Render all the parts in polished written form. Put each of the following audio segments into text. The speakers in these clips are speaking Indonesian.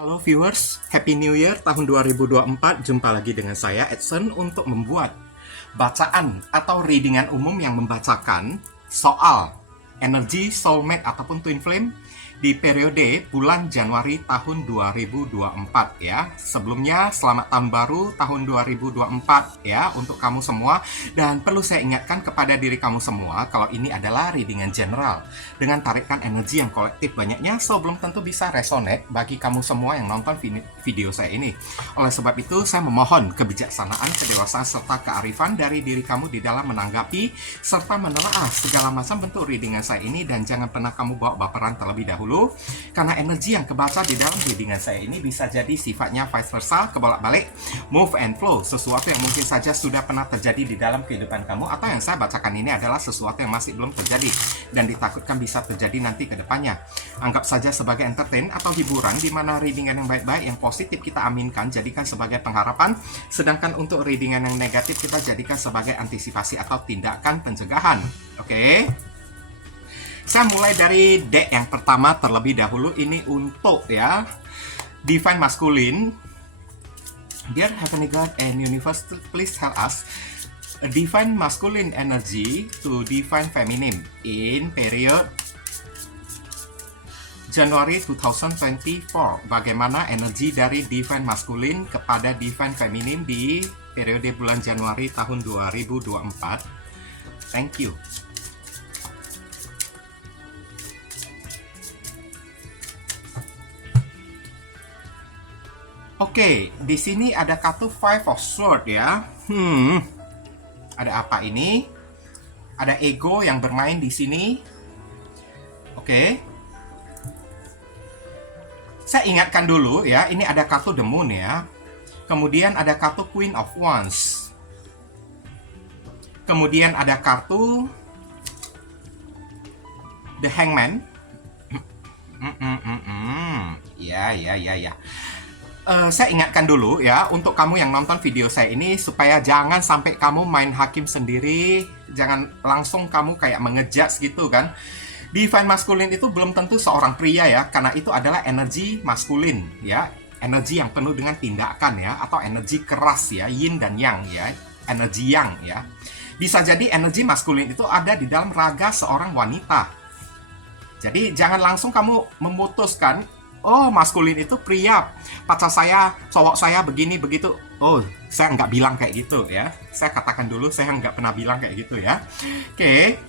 Halo viewers, Happy New Year tahun 2024. Jumpa lagi dengan saya, Edson, untuk membuat bacaan atau readingan umum yang membacakan soal energi soulmate ataupun twin flame di periode bulan Januari tahun 2024 ya. Sebelumnya, selamat tahun baru tahun 2024 ya untuk kamu semua. Dan perlu saya ingatkan kepada diri kamu semua kalau ini adalah readingan general dengan tarikan energi yang kolektif banyaknya, so belum tentu bisa resonate bagi kamu semua yang nonton video saya ini. Oleh sebab itu, saya memohon kebijaksanaan, kedewasaan, serta kearifan dari diri kamu di dalam menanggapi serta menelaah segala macam bentuk readingan saya ini, dan jangan pernah kamu bawa baperan terlebih dahulu, karena energi yang kebaca di dalam readingan saya ini bisa jadi sifatnya vice versa, kebolak-balik, move and flow, sesuatu yang mungkin saja sudah pernah terjadi di dalam kehidupan kamu, atau yang saya bacakan ini adalah sesuatu yang masih belum terjadi dan ditakutkan bisa terjadi nanti ke depannya. Anggap saja sebagai entertain atau hiburan, di mana readingan yang baik-baik, yang positif kita aminkan, jadikan sebagai pengharapan, sedangkan untuk readingan yang negatif kita jadikan sebagai antisipasi atau tindakan pencegahan. Oke? Saya mulai dari deck yang pertama terlebih dahulu. Ini untuk ya Divine Masculine. Dear Heavenly God and Universe, please help us Divine Masculine energy to Divine Feminine in period Januari 2024. Bagaimana energi dari Divine Masculine kepada Divine Feminine di periode bulan Januari tahun 2024. Thank you. Oke, di sini ada kartu Five of Swords ya. Ada apa ini? Ada ego yang bermain di sini. Oke. Saya ingatkan dulu ya, ini ada kartu The Moon ya. Kemudian ada kartu Queen of Wands. Kemudian ada kartu The Hangman. Ya. Saya ingatkan dulu ya, untuk kamu yang nonton video saya ini, supaya jangan sampai kamu main hakim sendiri, jangan langsung kamu kayak mengejudge gitu kan. Divine Masculine itu belum tentu seorang pria ya, karena itu adalah energi maskulin ya, energi yang penuh dengan tindakan ya, atau energi keras ya, yin dan yang ya, energi yang ya. Bisa jadi energi maskulin itu ada di dalam raga seorang wanita. Jadi jangan langsung kamu memutuskan, oh maskulin itu pria, pacar saya, cowok saya begini begitu. Oh, saya nggak bilang kayak gitu ya. Saya katakan dulu, saya nggak pernah bilang kayak gitu ya. Oke.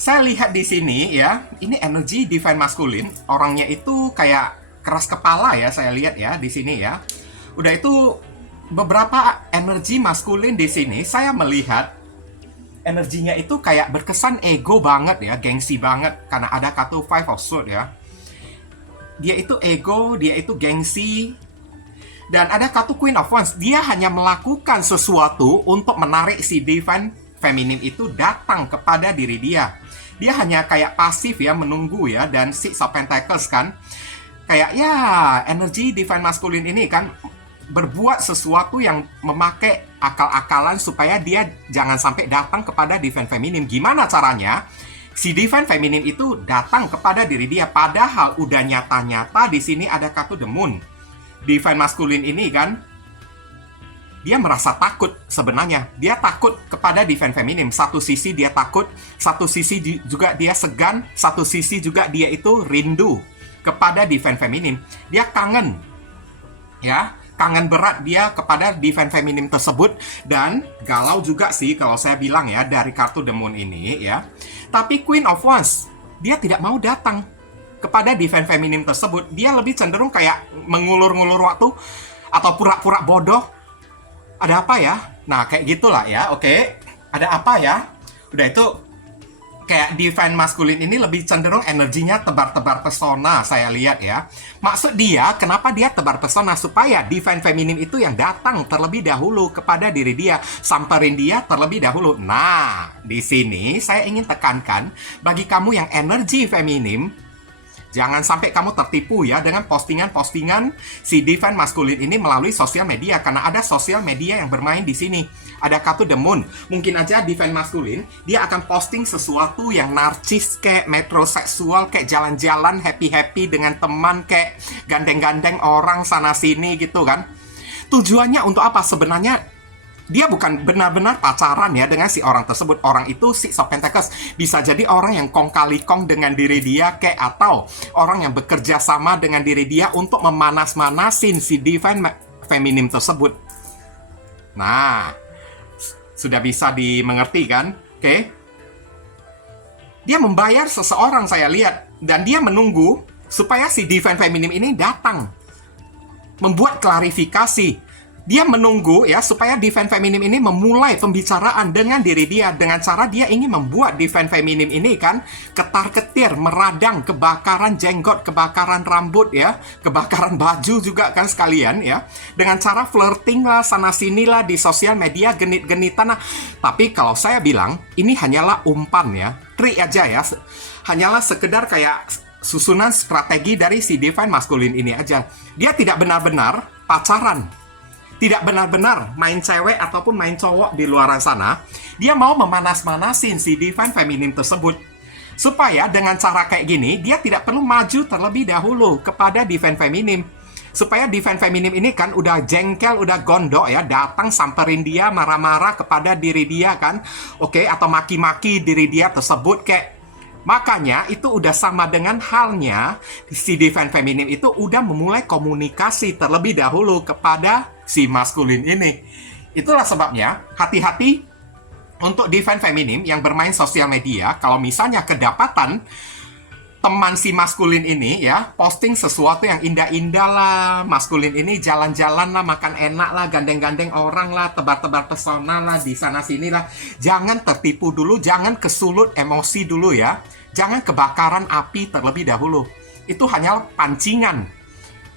Saya lihat di sini ya, ini energi Divine Masculine, orangnya itu kayak keras kepala ya, saya lihat ya di sini ya. Udah itu beberapa energi maskulin di sini, saya melihat energinya itu kayak berkesan ego banget ya, gengsi banget, karena ada kartu Five of Swords ya. Dia itu ego, dia itu gengsi. Dan ada kartu Queen of Wands, dia hanya melakukan sesuatu untuk menarik si Divine Feminine itu datang kepada diri dia. Dia hanya kayak pasif ya, menunggu ya. Dan Six of Pentacles kan, kayak ya energi Divine Masculine ini kan berbuat sesuatu yang memakai akal-akalan supaya dia jangan sampai datang kepada Divine Feminine. Gimana caranya? Si Divine Feminine itu datang kepada diri dia, padahal udah nyata-nyata di sini ada kartu The Moon. Divine Masculine ini kan, dia merasa takut sebenarnya. Dia takut kepada Divine Feminine. Satu sisi dia takut, satu sisi juga dia segan, satu sisi juga dia itu rindu kepada Divine Feminine. Dia kangen, ya. Kangen berat dia kepada Divine Feminine tersebut, dan galau juga sih kalau saya bilang ya dari kartu The Moon ini ya. Tapi Queen of Wands, dia tidak mau datang kepada Divine Feminine tersebut. Dia lebih cenderung kayak mengulur-ngulur waktu atau pura-pura bodoh. Ada apa ya? Nah, kayak gitulah ya, oke. Ada apa ya? Udah itu kayak Divine Masculine ini lebih cenderung energinya tebar-tebar pesona, saya lihat ya. Maksud dia, kenapa dia tebar pesona? Supaya Divine Feminine itu yang datang terlebih dahulu kepada diri dia, samperin dia terlebih dahulu. Nah, di sini saya ingin tekankan, bagi kamu yang energi feminim, Jangan sampai kamu tertipu ya dengan postingan-postingan si divine maskulin ini melalui sosial media, karena ada sosial media yang bermain di sini. Ada Cut to the Moon. Mungkin aja divine maskulin dia akan posting sesuatu yang narcis, kayak metroseksual, kayak jalan-jalan happy-happy dengan teman, kayak gandeng-gandeng orang sana sini gitu kan. Tujuannya untuk apa? Sebenarnya dia bukan benar-benar pacaran ya dengan si orang tersebut. Orang itu Six of Pentacles bisa jadi orang yang kong kali kong dengan diri dia, kayak atau orang yang bekerja sama dengan diri dia untuk memanas-manasin si divine feminim tersebut. Nah, sudah bisa dimengerti kan? Oke. Dia membayar seseorang, saya lihat, dan dia menunggu supaya si divine feminim ini datang membuat klarifikasi. Dia menunggu ya supaya divine feminim ini memulai pembicaraan dengan diri dia, dengan cara dia ingin membuat divine feminim ini kan ketar-ketir, meradang, kebakaran jenggot, kebakaran rambut ya, kebakaran baju juga kan sekalian ya, dengan cara flirting lah sana sini lah di sosial media, genit-genitan lah. Tapi kalau saya bilang ini hanyalah umpan ya, trik aja ya, hanyalah sekedar kayak susunan strategi dari si divine maskulin ini aja. Dia tidak benar-benar pacaran, tidak benar-benar main cewek ataupun main cowok di luar sana. Dia mau memanas-manasin si divine feminim tersebut, supaya dengan cara kayak gini dia tidak perlu maju terlebih dahulu kepada divine feminim. Supaya divine feminim ini kan udah jengkel, udah gondok ya, datang samperin dia, marah-marah kepada diri dia kan, oke, atau maki-maki diri dia tersebut kayak. Makanya itu udah sama dengan halnya si divine feminim itu udah memulai komunikasi terlebih dahulu kepada si maskulin ini. Itulah sebabnya hati-hati untuk divine feminim yang bermain sosial media. Kalau misalnya kedapatan teman si maskulin ini ya posting sesuatu yang indah-indah lah, maskulin ini jalan-jalan lah, makan enak lah, gandeng-gandeng orang lah, tebar-tebar pesona lah di sana sini lah, jangan tertipu dulu, jangan kesulut emosi dulu ya, jangan kebakaran api terlebih dahulu. Itu hanya pancingan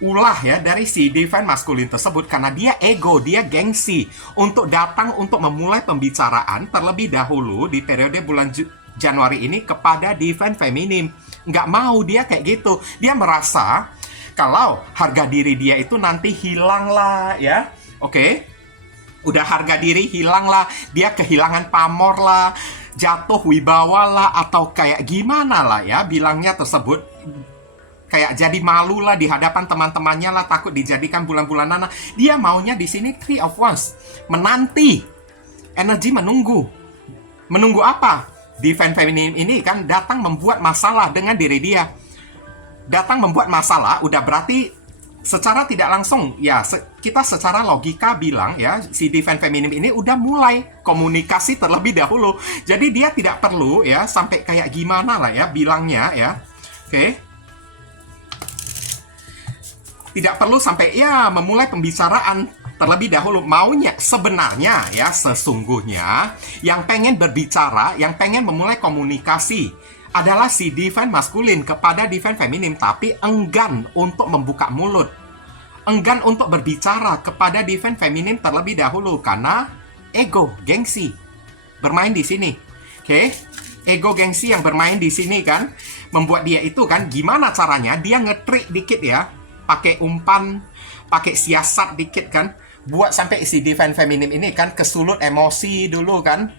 ulah ya dari si divine maskulin tersebut, karena dia ego, dia gengsi untuk datang untuk memulai pembicaraan terlebih dahulu di periode bulan Januari ini kepada divine feminim. Nggak mau dia kayak gitu. Dia merasa kalau harga diri dia itu nanti hilang lah ya. Oke. Udah harga diri hilang lah. Dia kehilangan pamor lah. Jatuh wibawa lah. Atau kayak gimana lah ya bilangnya tersebut. Kayak jadi malu lah di hadapan teman-temannya lah. Takut dijadikan bulan-bulanan lah. Dia maunya di sini Three of Wands. Menanti. Energi menunggu. Menunggu apa? Divine feminim ini kan datang membuat masalah dengan diri dia. Datang membuat masalah udah berarti secara tidak langsung ya kita secara logika bilang ya si divine feminim ini udah mulai komunikasi terlebih dahulu. Jadi dia tidak perlu ya sampai kayak gimana lah ya bilangnya ya. Oke. Tidak perlu sampai ya memulai pembicaraan terlebih dahulu. Maunya sebenarnya ya sesungguhnya yang pengen berbicara, yang pengen memulai komunikasi adalah si divine maskulin kepada divine feminim, tapi enggan untuk membuka mulut, enggan untuk berbicara kepada divine feminim terlebih dahulu karena ego, gengsi bermain di sini. Oke? Ego gengsi yang bermain di sini kan membuat dia itu kan gimana caranya dia ngetrik dikit ya, pakai umpan, pakai siasat dikit kan, buat sampai si divine feminim ini kan kesulut emosi dulu kan.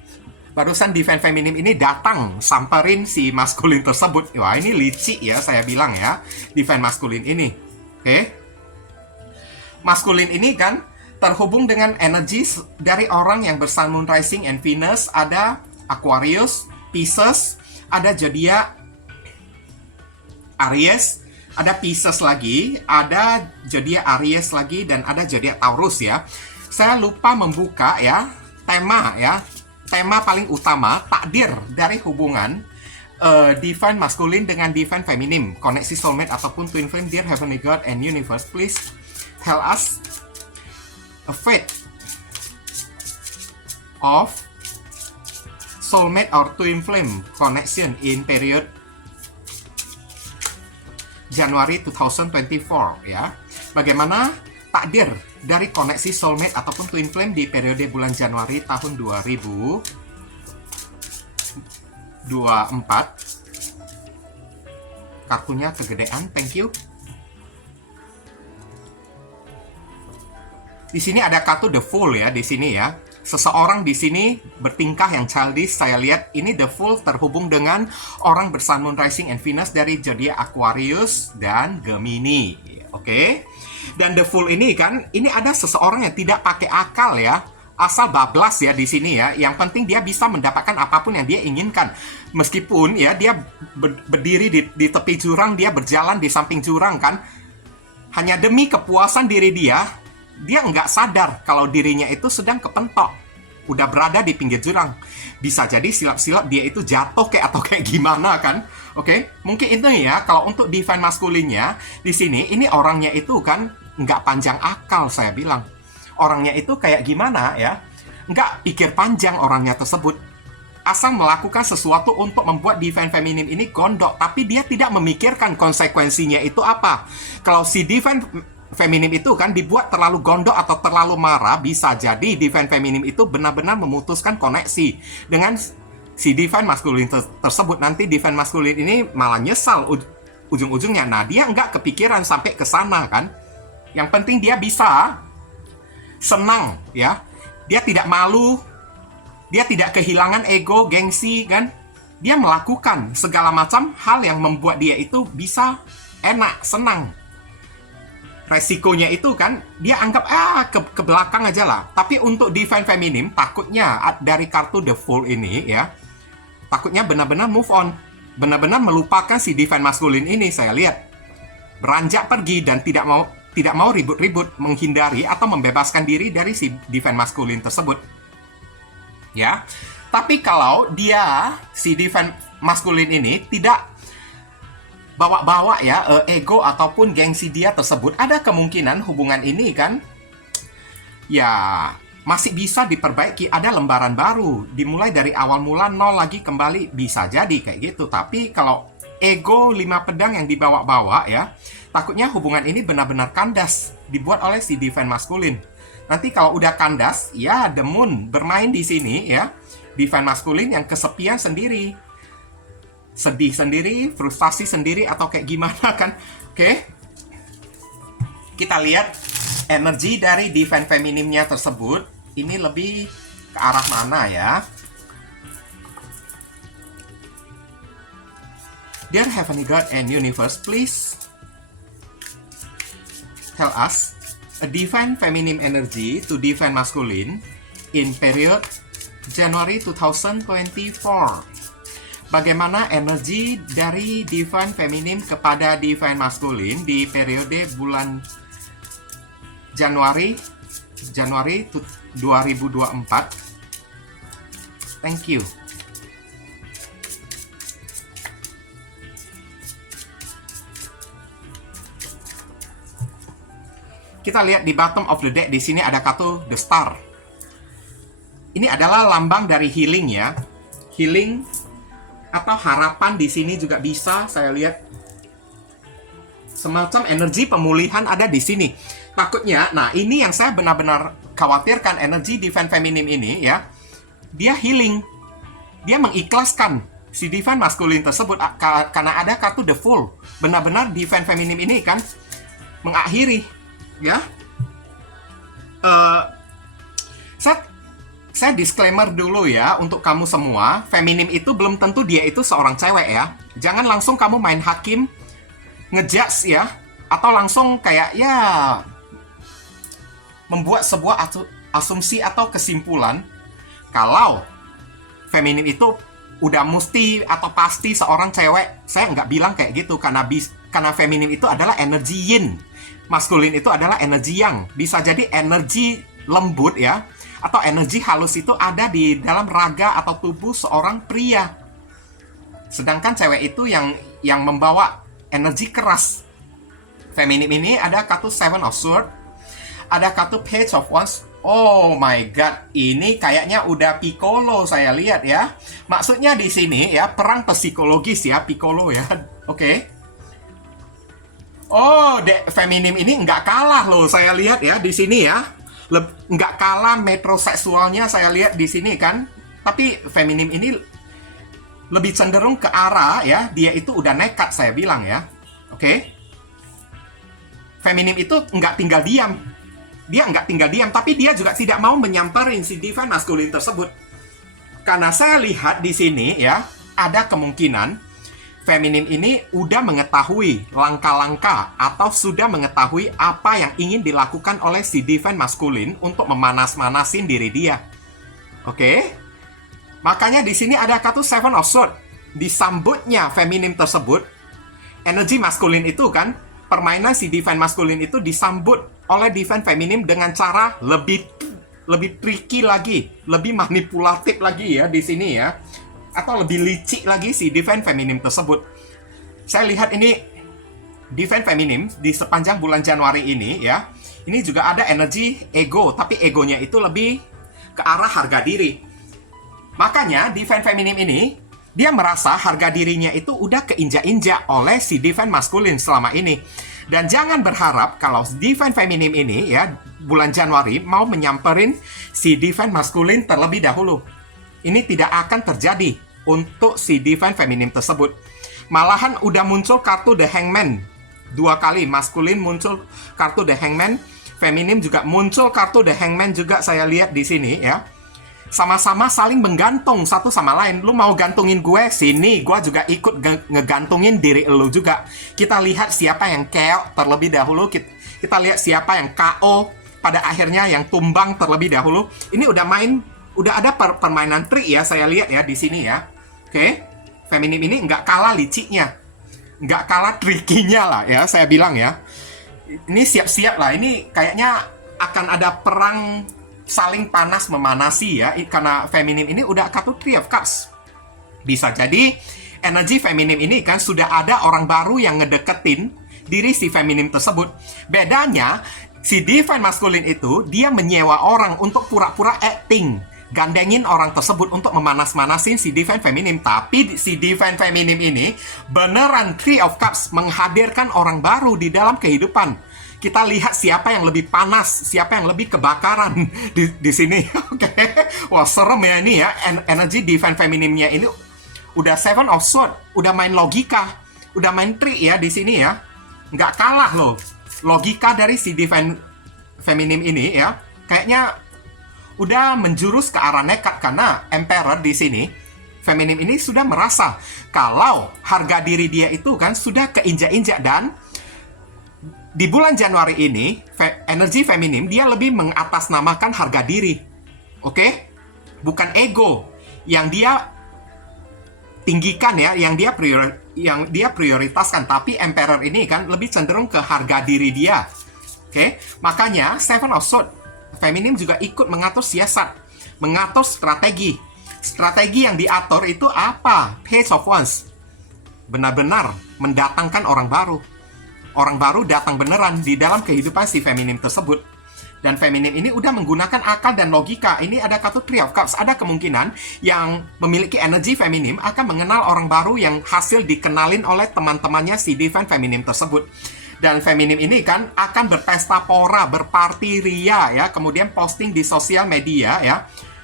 Barusan divine feminim ini datang samperin si maskulin tersebut. Wah, ini licik ya saya bilang ya, divine maskulin ini. Oke. Maskulin ini kan terhubung dengan energi dari orang yang bersun, moon, rising, and Venus. Ada Aquarius, Pisces, ada zodiak Aries, ada Pisces lagi, ada zodiak Aries lagi, dan ada zodiak Taurus ya. Saya lupa membuka ya tema ya. Tema paling utama takdir dari hubungan divine masculine dengan divine feminim, koneksi soulmate ataupun twin flame. Dear Heavenly God and Universe, please tell us a fate of soulmate or twin flame connection in period Januari 2024 ya. Bagaimana takdir dari koneksi soulmate ataupun twin flame di periode bulan Januari tahun 2024 kartunya kegedean, thank you. Di sini ada kartu The Fool ya, di sini ya. Seseorang di sini bertingkah yang childish. Saya lihat ini The Fool terhubung dengan orang bersun, moon, rising, and Venus dari zodiak Aquarius dan Gemini. Oke. Dan The Fool ini kan, ini ada seseorang yang tidak pakai akal ya. Asal bablas ya di sini ya. Yang penting dia bisa mendapatkan apapun yang dia inginkan. Meskipun ya dia berdiri di tepi jurang, dia berjalan di samping jurang kan. Hanya demi kepuasan diri dia nggak sadar kalau dirinya itu sedang kepentok. Udah berada di pinggir jurang. Bisa jadi silap-silap dia itu jatuh atau kayak gimana kan. Oke, mungkin itu ya kalau untuk divine maskulinnya di sini ini orangnya itu kan nggak panjang akal saya bilang. Orangnya itu kayak gimana ya? Nggak pikir panjang orangnya tersebut. Asal melakukan sesuatu untuk membuat divine feminim ini gondok, tapi dia tidak memikirkan konsekuensinya itu apa. Kalau si divine feminim itu kan dibuat terlalu gondok atau terlalu marah, bisa jadi divine feminim itu benar-benar memutuskan koneksi dengan si divine maskulin tersebut. Nanti divine maskulin ini malah nyesal ujung-ujungnya. Nah, dia nggak kepikiran sampai ke sana kan. Yang penting dia bisa senang ya. Dia tidak malu, dia tidak kehilangan ego, gengsi kan. Dia melakukan segala macam hal yang membuat dia itu bisa enak, senang. Resikonya itu kan dia anggap ke belakang aja lah. Tapi untuk divine feminim takutnya dari kartu The Fool ini ya, takutnya benar-benar move on, benar-benar melupakan si divine maskulin ini. Saya lihat beranjak pergi dan tidak mau ribut-ribut, menghindari atau membebaskan diri dari si divine maskulin tersebut. Ya. Tapi kalau dia si divine maskulin ini tidak bawa-bawa ya ego ataupun gengsi dia tersebut, ada kemungkinan hubungan ini kan ya masih bisa diperbaiki, ada lembaran baru, dimulai dari awal mula nol lagi kembali, bisa jadi kayak gitu. Tapi kalau ego 5 pedang yang dibawa-bawa ya, takutnya hubungan ini benar-benar kandas, dibuat oleh si divine maskulin. Nanti kalau udah kandas, ya the moon bermain di sini ya, divine maskulin yang kesepian sendiri, sedih sendiri, frustasi sendiri, atau kayak gimana kan. Oke. Kita lihat energi dari divine feminimnya tersebut, ini lebih ke arah mana ya. Dear Heavenly God and Universe, please tell us a divine feminine energy to divine masculine in period January 2024. Bagaimana energi dari divine feminim kepada divine maskulin di periode bulan Januari 2024. Thank you. Kita lihat di bottom of the deck, di sini ada kartu The Star. Ini adalah lambang dari healing ya. Healing atau harapan di sini juga bisa saya lihat. Semacam energi pemulihan ada di sini. Takutnya, nah ini yang saya benar-benar khawatirkan, energi divine feminim ini ya. Dia healing. Dia mengikhlaskan si divine maskulin tersebut karena ada kartu The Fool. Benar-benar divine feminim ini kan mengakhiri ya. Saya disclaimer dulu ya untuk kamu semua, feminim itu belum tentu dia itu seorang cewek ya. Jangan langsung kamu main hakim, ngejudge ya, atau langsung kayak ya membuat sebuah asumsi atau kesimpulan kalau feminim itu udah mesti atau pasti seorang cewek. Saya nggak bilang kayak gitu, karena feminim itu adalah energi yin, maskulin itu adalah energi yang. Bisa jadi energi lembut ya, atau energi halus itu ada di dalam raga atau tubuh seorang pria. Sedangkan cewek itu yang membawa energi keras. Feminim ini ada kartu Seven of Swords, ada kartu Page of Wands. Oh my god, ini kayaknya udah Piccolo saya lihat ya. Maksudnya di sini ya perang psikologis ya, Piccolo ya. Oke. Oh, feminim ini nggak kalah loh saya lihat ya di sini ya. Nggak kalah metroseksualnya saya lihat di sini kan. Tapi feminim ini lebih cenderung ke arah ya, dia itu udah nekat saya bilang ya. Oke? Feminim itu nggak tinggal diam. Dia nggak tinggal diam, tapi dia juga tidak mau menyamperin si divine maskulin tersebut. Karena saya lihat di sini ya, ada kemungkinan feminim ini udah mengetahui langkah-langkah atau sudah mengetahui apa yang ingin dilakukan oleh si divine maskulin untuk memanas-manasin diri dia. Oke? Makanya di sini ada kata Seven of Swords. Disambutnya feminim tersebut, energi maskulin itu kan, permainan si divine maskulin itu disambut oleh divine feminim dengan cara lebih tricky lagi, lebih manipulatif lagi ya di sini ya. Atau lebih licik lagi si divine feminim tersebut. Saya lihat ini divine feminim di sepanjang bulan Januari ini ya. Ini juga ada energi ego, tapi egonya itu lebih ke arah harga diri. Makanya divine feminim ini dia merasa harga dirinya itu udah keinjak-injak oleh si divine maskulin selama ini. Dan jangan berharap kalau divine feminim ini ya bulan Januari mau menyamperin si divine maskulin terlebih dahulu. Ini tidak akan terjadi untuk si divine feminim tersebut. Malahan udah muncul kartu The Hangman 2 kali. Maskulin muncul kartu The Hangman, feminim juga muncul kartu The Hangman juga saya lihat di sini ya. Sama-sama saling menggantung satu sama lain. Lu mau gantungin gue, sini gue juga ikut ngegantungin diri lu juga. Kita lihat siapa yang keok terlebih dahulu. Kita lihat siapa yang KO pada akhirnya, yang tumbang terlebih dahulu. Ini udah ada permainan trik ya, saya lihat ya di sini ya. Oke, feminim ini nggak kalah liciknya, nggak kalah trikinya lah ya, saya bilang ya. Ini siap-siap lah, ini kayaknya akan ada perang saling panas memanasi ya, karena feminim ini udah kartu Three of Cups. Bisa jadi energi feminim ini kan sudah ada orang baru yang ngedeketin diri si feminim tersebut. Bedanya, si divine maskulin itu dia menyewa orang untuk pura-pura acting, gandengin orang tersebut untuk memanas-manasin si divine feminim. Tapi si divine feminim ini beneran Three of Cups, menghadirkan orang baru di dalam kehidupan. Kita lihat siapa yang lebih panas, siapa yang lebih kebakaran di sini. Oke. Wah, serem ya ini ya. Energi divine feminimnya ini udah Seven of Swords, udah main logika, udah main trik ya di sini ya. Nggak kalah loh logika dari si divine feminim ini ya. Kayaknya udah menjurus ke arah nekat, karena Emperor di sini feminim ini sudah merasa kalau harga diri dia itu kan sudah keinjak-injak. Dan di bulan Januari ini energi feminim dia lebih mengatasnamakan harga diri. Oke? Bukan ego yang dia tinggikan ya, yang dia prioritaskan, tapi Emperor ini kan lebih cenderung ke harga diri dia. Oke? Makanya Seven of Swords feminim juga ikut mengatur siasat, mengatur strategi. Strategi yang diatur itu apa? Page of Wands. Benar-benar mendatangkan orang baru. Orang baru datang beneran di dalam kehidupan si feminim tersebut. Dan feminim ini udah menggunakan akal dan logika. Ini ada kartu Three of Cups. Ada kemungkinan yang memiliki energi feminim akan mengenal orang baru yang hasil dikenalin oleh teman-temannya si divine feminim tersebut. Dan feminim ini kan akan berpesta pora, berparti ria ya, kemudian posting di sosial media ya.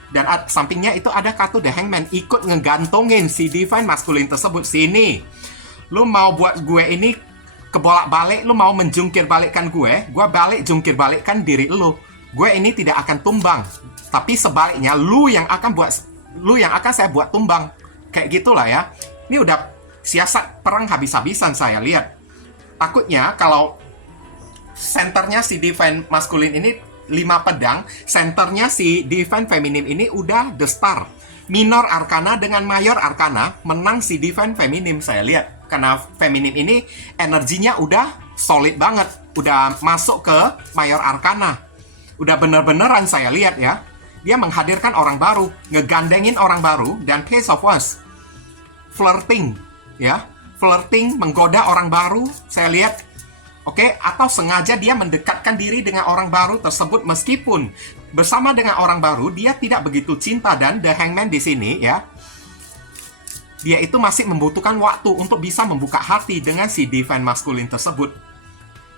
Dan sampingnya itu ada kartu The Hangman, ikut ngegantungin si divine maskulin tersebut. Sini, lu mau buat gue ini kebolak-balik, lu mau menjungkir balikkan gue balik jungkir balikkan diri lu. Gue ini tidak akan tumbang, tapi sebaliknya lu yang akan saya buat tumbang. Kayak gitulah ya. Ini udah siasat perang habis-habisan saya lihat. Takutnya kalau senternya si divine maskulin ini 5 pedang, senternya si divine feminim ini udah the star. Minor arkana dengan mayor arkana menang si divine feminim saya lihat. Karena feminim ini energinya udah solid banget, udah masuk ke mayor arkana. Udah bener-beneran saya lihat ya. Dia menghadirkan orang baru, ngegandengin orang baru, dan Page of Wands. Flirting ya. Flirting, menggoda orang baru, saya lihat. Oke, atau sengaja dia mendekatkan diri dengan orang baru tersebut meskipun bersama dengan orang baru dia tidak begitu cinta. Dan The Hangman di sini ya, dia itu masih membutuhkan waktu untuk bisa membuka hati dengan si divine maskulin tersebut.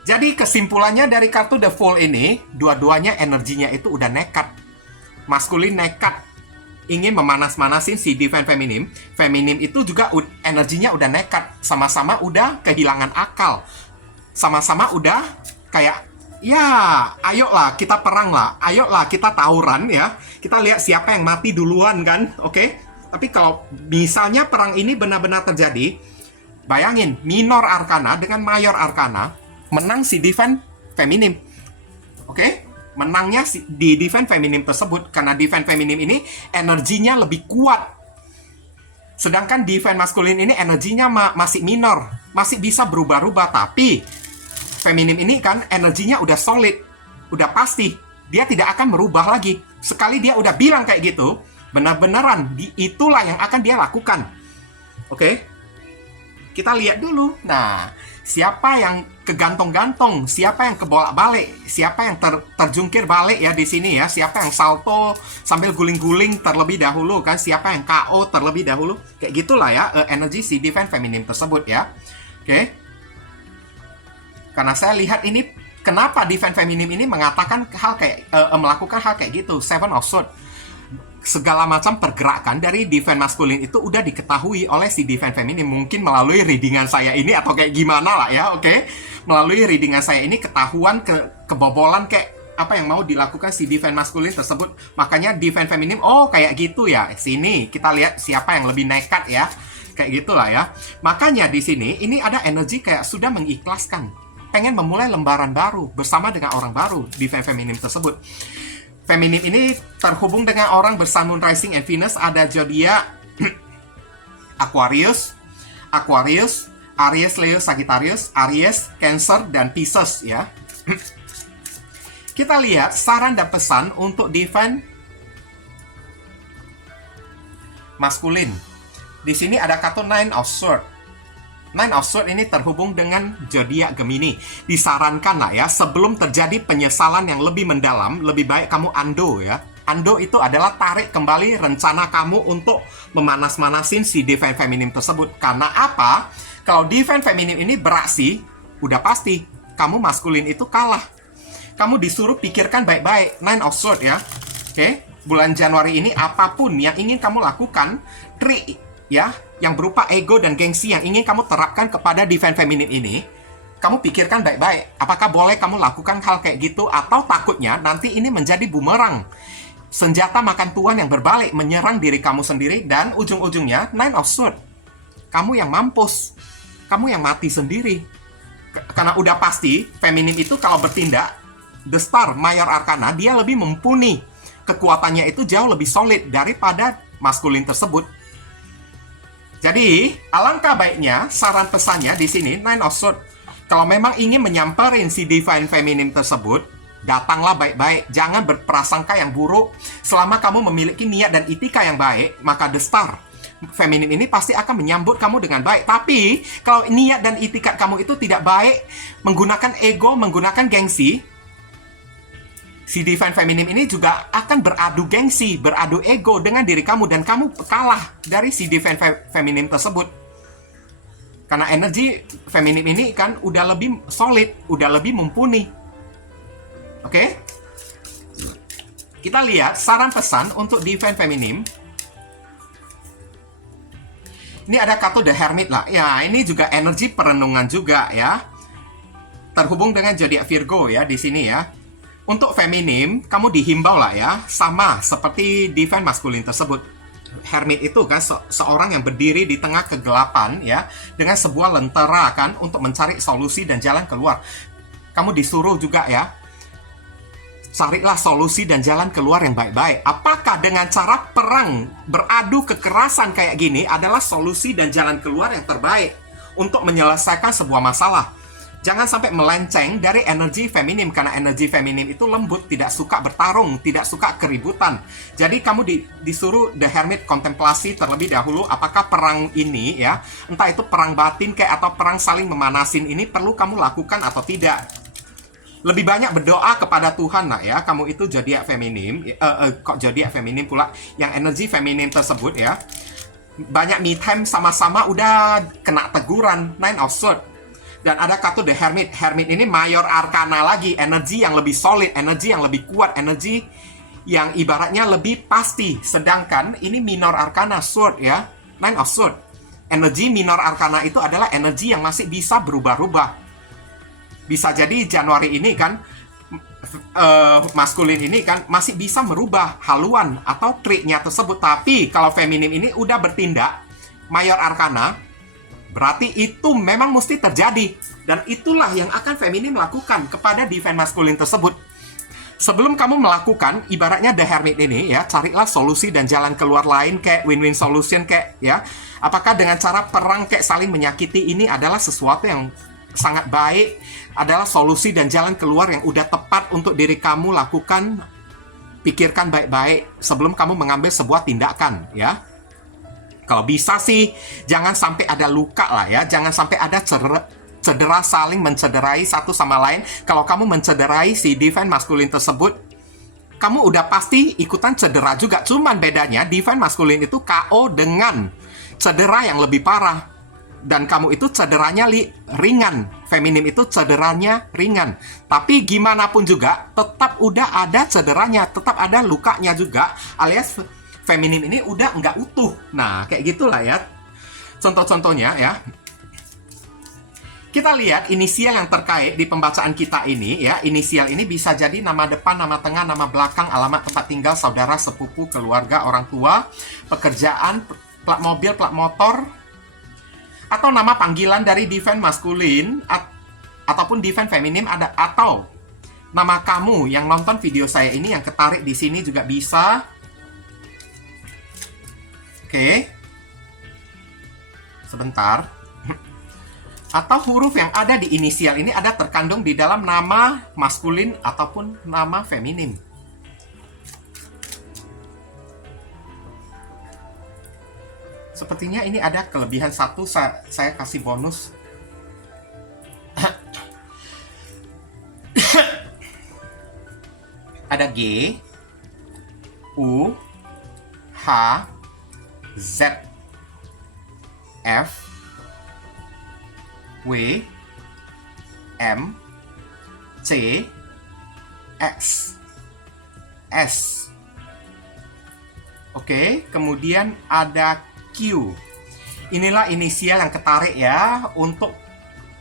Jadi kesimpulannya dari kartu The Fool ini, dua-duanya energinya itu udah nekat. Maskulin nekat, ingin memanas-manasin si divine feminim. Feminim itu juga energinya udah nekat, sama-sama udah kehilangan akal, sama-sama udah kayak, ya, ayolah kita perang lah, ayolah kita tawuran ya, kita lihat siapa yang mati duluan kan, oke? Tapi kalau misalnya perang ini benar-benar terjadi, bayangin minor arkana dengan mayor arkana menang si divine feminim, oke? Menangnya di divine feminim tersebut karena divine feminim ini energinya lebih kuat. Sedangkan divine maskulin ini energinya masih minor, masih bisa berubah-ubah, tapi feminim ini kan energinya udah solid, udah pasti. Dia tidak akan merubah lagi. Sekali dia udah bilang kayak gitu, benar-benaran itulah yang akan dia lakukan. Oke? Kita lihat dulu. Nah, siapa yang kegantung-gantung, siapa yang kebolak-balik, siapa yang terjungkir balik ya di sini ya, siapa yang salto sambil guling-guling terlebih dahulu kan, siapa yang KO terlebih dahulu. Kayak gitulah ya energi si divine feminim tersebut ya. Oke? Karena saya lihat ini, kenapa divine feminim ini mengatakan hal kayak melakukan hal kayak gitu, Seven of Swords. Segala macam pergerakan dari divine maskulin itu udah diketahui oleh si divine feminim, mungkin melalui readingan saya ini atau kayak gimana lah ya, oke? Melalui readingan saya ini ketahuan kebobolan kayak apa yang mau dilakukan si divine maskulin tersebut. Makanya divine feminim, oh kayak gitu ya. Sini kita lihat siapa yang lebih nekat ya. Kayak gitulah ya. Makanya di sini ini ada energi kayak sudah mengikhlaskan, pengen memulai lembaran baru bersama dengan orang baru, divine feminim tersebut. Feminim ini terhubung dengan orang bersun, moon, rising, and Venus. Ada zodiak Aquarius, Aries, Leo, Sagittarius, Aries, Cancer, dan Pisces ya. Kita lihat saran dan pesan untuk divine maskulin. Di sini ada kartu Nine of Swords. Nine of Swords ini terhubung dengan zodiak Gemini. Disarankan lah ya, sebelum terjadi penyesalan yang lebih mendalam, lebih baik kamu undo ya. Undo itu adalah tarik kembali rencana kamu untuk memanas-manasin si divine feminim tersebut. Karena apa? Kalau divine feminim ini beraksi, udah pasti kamu maskulin itu kalah. Kamu disuruh pikirkan baik-baik. Nine of Swords ya. Oke, bulan Januari ini apapun yang ingin kamu lakukan, trik ya, yang berupa ego dan gengsi yang ingin kamu terapkan kepada divine feminim ini, kamu pikirkan baik-baik. Apakah boleh kamu lakukan hal kayak gitu, atau takutnya nanti ini menjadi bumerang, senjata makan tuan yang berbalik menyerang diri kamu sendiri, dan ujung-ujungnya Nine of Swords, kamu yang mampus, kamu yang mati sendiri. Karena udah pasti feminim itu kalau bertindak, the star, mayor arkana, dia lebih mumpuni, kekuatannya itu jauh lebih solid daripada maskulin tersebut. Jadi, alangkah baiknya saran pesannya di sini Nine of Swords. Kalau memang ingin menyamperin si divine feminim tersebut, datanglah baik-baik, jangan berprasangka yang buruk. Selama kamu memiliki niat dan etika yang baik, maka the star feminim ini pasti akan menyambut kamu dengan baik. Tapi, kalau niat dan etikat kamu itu tidak baik, menggunakan ego, menggunakan gengsi, si divine feminim ini juga akan beradu gengsi, beradu ego dengan diri kamu, dan kamu kalah dari si divine feminim tersebut. Karena energi feminim ini kan udah lebih solid, udah lebih mumpuni. Oke? Kita lihat saran pesan untuk divine feminim. Ini ada kartu The Hermit lah. Ya, ini juga energi perenungan juga ya. Terhubung dengan zodiak Virgo ya di sini ya. Untuk feminim, kamu dihimbau lah ya, sama seperti divine maskulin tersebut. Hermit itu kan seorang yang berdiri di tengah kegelapan ya, dengan sebuah lentera kan untuk mencari solusi dan jalan keluar. Kamu disuruh juga ya, carilah solusi dan jalan keluar yang baik-baik. Apakah dengan cara perang, beradu kekerasan kayak gini adalah solusi dan jalan keluar yang terbaik untuk menyelesaikan sebuah masalah? Jangan sampai melenceng dari energi feminim, karena energi feminim itu lembut, tidak suka bertarung, tidak suka keributan. Jadi kamu disuruh The Hermit kontemplasi terlebih dahulu, apakah perang ini ya, entah itu perang batin kayak atau perang saling memanasin ini perlu kamu lakukan atau tidak. Lebih banyak berdoa kepada Tuhan lah ya, kamu itu zodiak feminim, kok zodiak feminim pula, yang energi feminim tersebut ya. Banyak me time sama-sama udah kena teguran, Nine of Swords. Dan ada kartu The Hermit. Hermit ini mayor arkana lagi, energi yang lebih solid, energi yang lebih kuat, energi yang ibaratnya lebih pasti. Sedangkan ini minor arkana sword ya, nine of sword. Energi minor arkana itu adalah energi yang masih bisa berubah-ubah. Bisa jadi Januari ini kan maskulin ini kan masih bisa merubah haluan atau trait-nya tersebut. Tapi kalau feminim ini udah bertindak mayor arkana, berarti itu memang mesti terjadi. Dan itulah yang akan feminim lakukan kepada divine maskulin tersebut. Sebelum kamu melakukan, ibaratnya The Hermit ini ya, carilah solusi dan jalan keluar lain kayak win-win solution kayak ya. Apakah dengan cara perang kayak saling menyakiti ini adalah sesuatu yang sangat baik, adalah solusi dan jalan keluar yang udah tepat untuk diri kamu lakukan? Pikirkan baik-baik sebelum kamu mengambil sebuah tindakan ya. Kalau bisa sih, jangan sampai ada luka lah ya, jangan sampai ada cedera saling mencederai satu sama lain. Kalau kamu mencederai si divine maskulin tersebut, kamu udah pasti ikutan cedera juga. Cuman bedanya divine maskulin itu KO dengan cedera yang lebih parah. Dan kamu itu cederanya ringan. Feminim itu cederanya ringan. Tapi gimana pun juga, tetap udah ada cederanya, tetap ada lukanya juga. Alias feminim ini udah nggak utuh. Nah, kayak gitulah ya. Contoh-contohnya ya. Kita lihat inisial yang terkait di pembacaan kita ini ya. Inisial ini bisa jadi nama depan, nama tengah, nama belakang, alamat tempat tinggal, saudara, sepupu, keluarga, orang tua, pekerjaan, plat mobil, plat motor, atau nama panggilan dari divine maskulin ataupun divine feminim ada, atau nama kamu yang nonton video saya ini yang ketarik di sini juga bisa. Oke. Sebentar. Atau huruf yang ada di inisial ini ada terkandung di dalam nama maskulin ataupun nama feminim. Sepertinya ini ada kelebihan satu, saya kasih bonus. Ada G, U, H, Z, F, W, M, C, X, S. Oke, kemudian ada Q. Inilah inisial yang ketarik ya untuk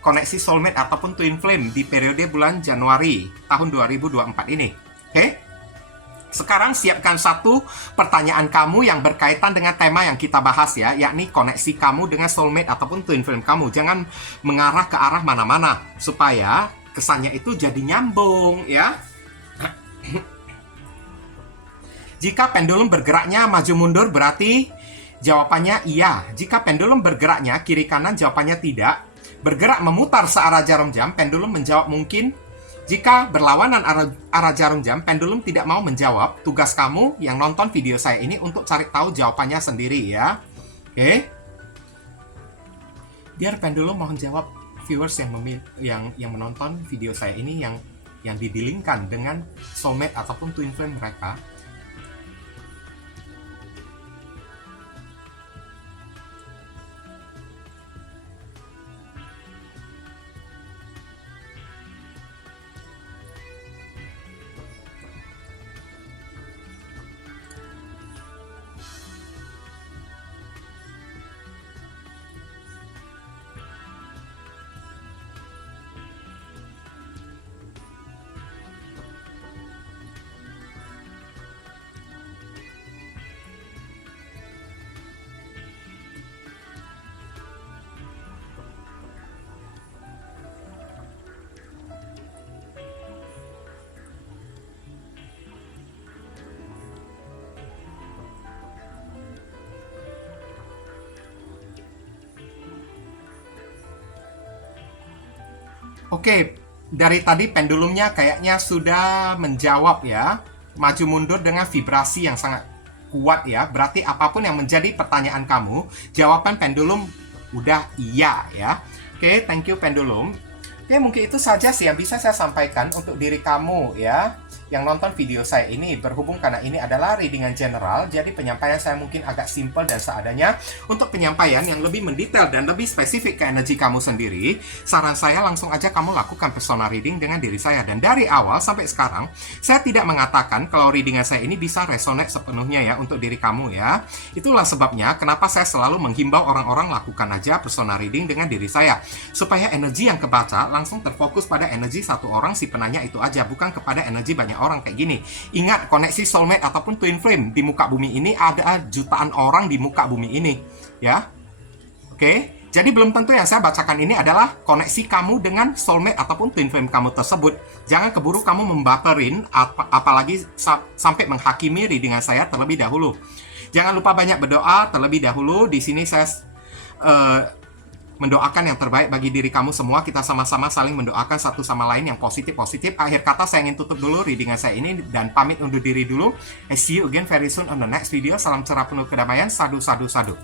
koneksi soulmate ataupun twin flame di periode bulan Januari tahun 2024 ini. Oke? Sekarang siapkan satu pertanyaan kamu yang berkaitan dengan tema yang kita bahas ya, yakni koneksi kamu dengan soulmate ataupun twin flame kamu. Jangan mengarah ke arah mana-mana supaya kesannya itu jadi nyambung ya. Jika pendulum bergeraknya maju mundur berarti jawabannya iya. Jika pendulum bergeraknya kiri kanan jawabannya tidak. Bergerak memutar searah jarum jam, pendulum menjawab mungkin. Jika berlawanan arah jarum jam, pendulum tidak mau menjawab. Tugas kamu yang nonton video saya ini untuk cari tahu jawabannya sendiri ya. Oke. Biar pendulum mohon jawab viewers yang menonton video saya ini yang didilingkan dengan soulmate ataupun twin flame mereka. Oke, dari tadi pendulumnya kayaknya sudah menjawab ya. Maju mundur dengan vibrasi yang sangat kuat ya. Berarti apapun yang menjadi pertanyaan kamu, jawaban pendulum udah iya ya. Oke, thank you pendulum. Oke, mungkin itu saja sih yang bisa saya sampaikan untuk diri kamu ya. yang nonton video saya ini. Berhubung karena ini adalah readingan general, jadi penyampaian saya mungkin agak simple dan seadanya. Untuk penyampaian yang lebih mendetail dan lebih spesifik ke energi kamu sendiri, saran saya langsung aja kamu lakukan personal reading dengan diri saya. Dan dari awal sampai sekarang, saya tidak mengatakan kalau readingan saya ini bisa resonate sepenuhnya ya untuk diri kamu ya. Itulah sebabnya kenapa saya selalu menghimbau orang-orang lakukan aja personal reading dengan diri saya, supaya energi yang kebaca langsung terfokus pada energi satu orang si penanya itu aja, bukan kepada energi banyak orang kayak gini. Ingat, koneksi soulmate ataupun twin flame di muka bumi ini ada jutaan orang di muka bumi ini, ya. Oke, jadi belum tentu yang saya bacakan ini adalah koneksi kamu dengan soulmate ataupun twin flame kamu tersebut. Jangan keburu kamu membaperin, apalagi sampai menghakimi readingan saya terlebih dahulu. Jangan lupa banyak berdoa terlebih dahulu. Di sini saya mendoakan yang terbaik bagi diri kamu semua. Kita sama-sama saling mendoakan satu sama lain yang positif-positif. Akhir kata saya ingin tutup dulu readingan saya ini dan pamit undur diri dulu. I see you again very soon on the next video. Salam cerah penuh kedamaian. Sadu, sadu, sadu.